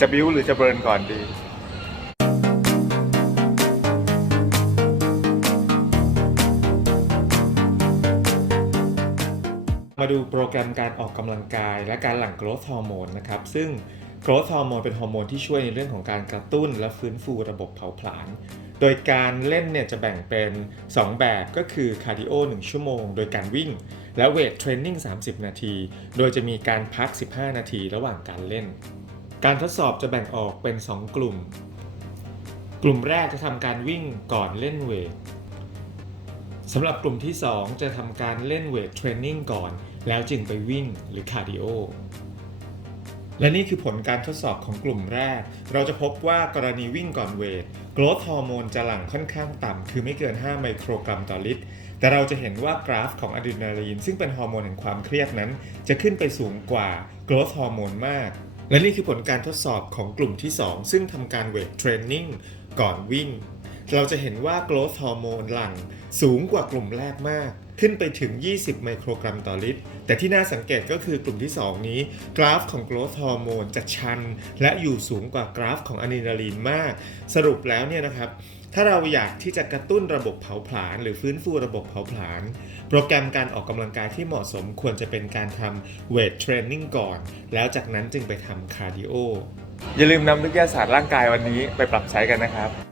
จะบิ้วหรือจะเบิร์นก่อนดีมาดูโปรแกรมการออกกำลังกายและการหลั่งโกรทฮอร์โมนนะครับ ซึ่งโกรทฮอร์โมนเป็นฮอร์โมนที่ช่วยในเรื่องของการกระตุ้นและฟื้นฟูระบบเผาผลาญ โดยการเล่นเนี่ยจะแบ่งเป็น 2 แบบก็คือคาร์ดิโอ1ชั่วโมง โดยการวิ่ง และเวทเทรนนิ่ง30 นาที โดยจะมีการพัก 15 นาทีระหว่างการเล่น การทดสอบจะแบ่งออกเป็น 2 กลุ่ม กลุ่มแรกจะทำการวิ่งก่อนเล่นเวทสำหรับกลุ่มที่ 2 จะทำการเล่นเวทเทรนนิ่งก่อน แล้วจึงไปวิ่งหรือคาร์ดิโอและนี่คือผลการทดสอบของกลุ่มแรก เราจะพบว่ากรณีวิ่งก่อนเวทโกรทฮอร์โมนจะหลั่งค่อนข้างต่ำ คือไม่เกิน 5 ไมโครกรัมต่อลิตร แต่เราจะเห็นว่ากราฟของอะดรีนาลีนซึ่งเป็นฮอร์โมนแห่งความเครียดนั้น จะขึ้นไปสูงกว่าโกรทฮอร์โมนมาก และนี่คือผลการทดสอบของกลุ่มที่ 2 ซึ่งทำการเวทเทรนนิ่งก่อนวิ่ง เราจะเห็นว่าโกรทฮอร์โมนหลังสูงกว่ากลุ่มแรกมาก ขึ้นไปถึง 20 ไมโครกรัมต่อลิตร แต่ที่น่าสังเกตก็คือกลุ่มที่ 2 นี้ กราฟของโกรทฮอร์โมนจะชัน และอยู่สูงกว่ากราฟของอะดรีนาลีนมาก สรุปแล้วเนี่ยนะครับ ถ้าเราอยากที่จะกระตุ้นระบบเผาผลาญหรือฟื้นฟูระบบเผาผลาญโปรแกรมการออกกำลังกายที่เหมาะสมควรจะเป็นการทำเวทเทรนนิ่งก่อน แล้วจากนั้นจึงไปทำคาร์ดิโออย่าลืมนำวิทยาศาสตร์ร่างกายวันนี้ไปปรับใช้กันนะครับ